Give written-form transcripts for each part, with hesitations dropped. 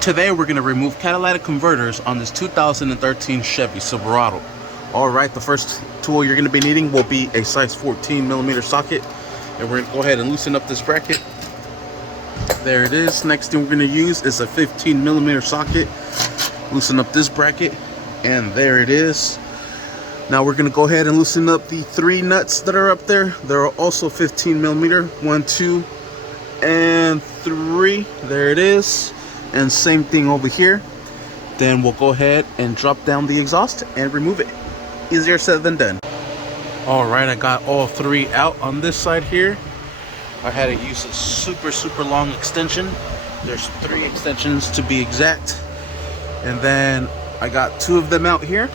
Today we're going to remove catalytic converters on this 2013 Chevy Silverado. Alright, the first tool you're going to be needing will be a size 14mm socket. And we're going to go ahead and loosen up this bracket. There it is. Next thing we're going to use is a 15mm socket. Loosen up this bracket. And there it is. Now we're going to go ahead and loosen up the 3 nuts that are up there. They're also 15mm. 1, 2, and 3. There it is. And same thing over here. Then we'll go ahead and drop down the exhaust and remove it. Easier said than done. Alright, I got all 3 out on this side here. I had to use a super long extension. There's 3 extensions to be exact. And then I got 2 of them out here.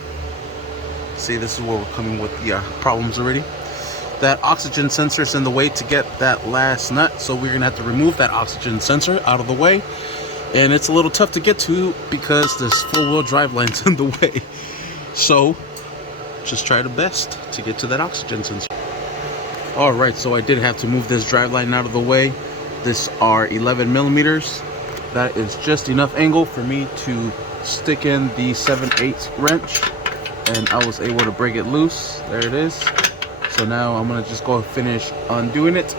See, this is where we're coming with the problems already. That oxygen sensor is in the way to get that last nut, so we're gonna have to remove that oxygen sensor out of the way. And it's a little tough to get to because this 4-wheel drive line's in the way. So just try the best to get to that oxygen sensor. Alright, so I did have to move this drive line out of the way. This are 11mm. That is just enough angle for me to stick in the 7/8 wrench, and I was able to break it loose. There it is. So now I'm gonna just go finish undoing it.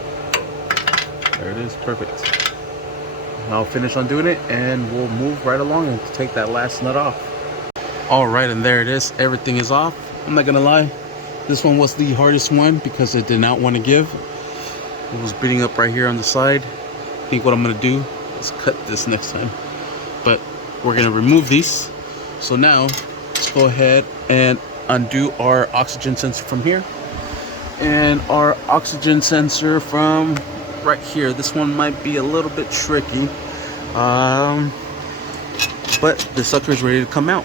There it is, perfect. I'll finish undoing it and we'll move right along and take that last nut off. Alright, and there it is. Everything is off. I'm not gonna lie, this one was the hardest one because it did not want to give. It was beating up right here on the side. I think what I'm gonna do is cut this next time. But we're gonna remove these. So now let's go ahead and undo our oxygen sensor from here and our oxygen sensor from right here. This one might be a little bit tricky, but the sucker is ready to come out.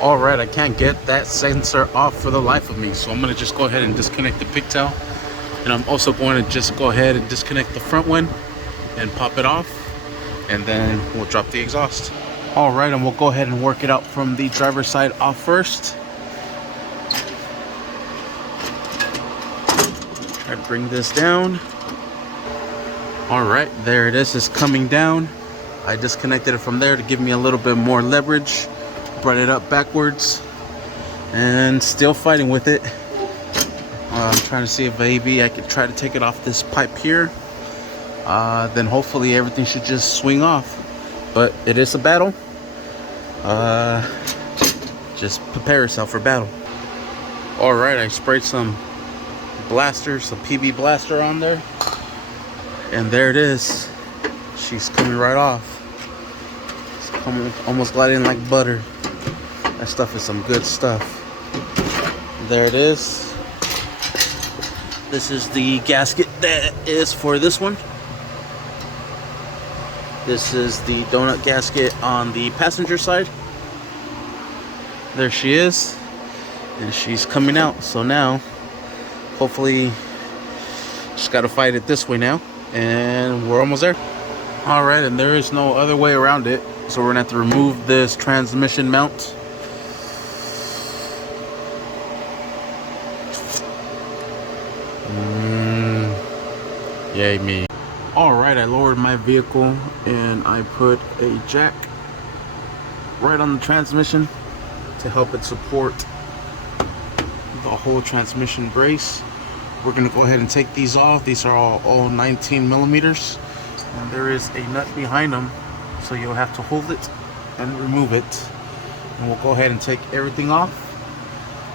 Alright, I can't get that sensor off for the life of me, so I'm going to just go ahead and disconnect the pigtail, and I'm also going to just go ahead and disconnect the front one and pop it off, and then we'll drop the exhaust. Alright, and we'll go ahead and work it out from the driver's side off first. Try to bring this down. Alright, there it is. It's coming down. I disconnected it from there to give me a little bit more leverage. Brought it up backwards and still fighting with it. I'm trying to see if maybe I could try to take it off this pipe here. Then hopefully everything should just swing off. But it is a battle. Just prepare yourself for battle. Alright, I sprayed some blaster, some PB blaster on there. And there it is. She's coming right off. It's coming, almost gliding like butter. That stuff is some good stuff. There it is. This is the gasket that is for this one. This is the donut gasket on the passenger side. There she is. And she's coming out. So now, hopefully, just gotta fight it this way now. And we're almost there. Alright, and there is no other way around it. So we're gonna have to remove this transmission mount. Yay me. Alright, I lowered my vehicle and I put a jack right on the transmission to help it support the whole transmission brace. We're gonna go ahead and take these off. These are all 19mm, and there is a nut behind them, so you'll have to hold it and remove it. And we'll go ahead and take everything off.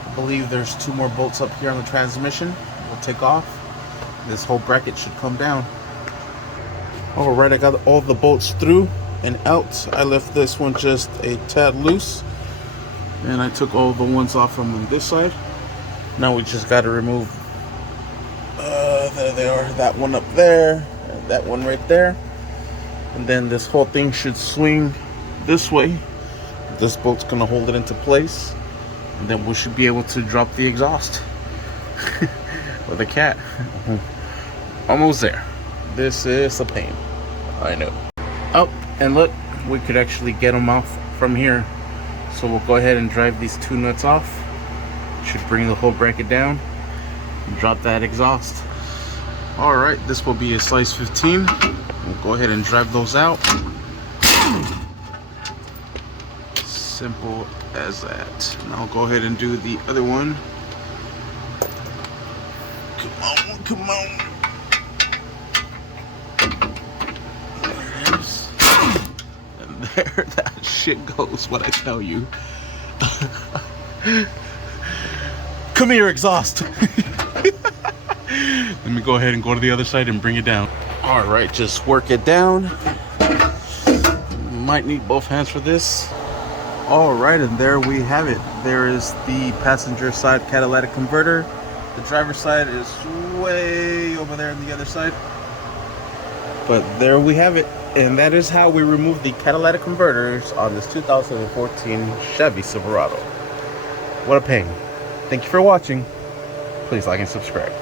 I believe there's 2 more bolts up here on the transmission. We'll take off. This whole bracket should come down. Alright, I got all the bolts through and out. I left this one just a tad loose, and I took all the ones off from this side. Now we just got to remove there they are, that one up there, and that one right there, and then this whole thing should swing this way. This bolt's gonna hold it into place, and then we should be able to drop the exhaust with a cat. Almost there. This is a pain, I know. Oh, and look, we could actually get them off from here. So we'll go ahead and drive these 2 nuts off. Should bring the whole bracket down and drop that exhaust. Alright, this will be a size 15. We'll go ahead and drive those out. Simple as that. Now I'll go ahead and do the other one. Come on, come on. There it is. And there that shit goes, what I tell you. Come here, exhaust. Let me go ahead and go to the other side and bring it down. All right, just work it down. Might need both hands for this. All right, and there we have it. There is the passenger side catalytic converter. The driver's side is way over there on the other side. But there we have it. And that is how we remove the catalytic converters on this 2014 Chevy Silverado. What a pain. Thank you for watching. Please like and subscribe.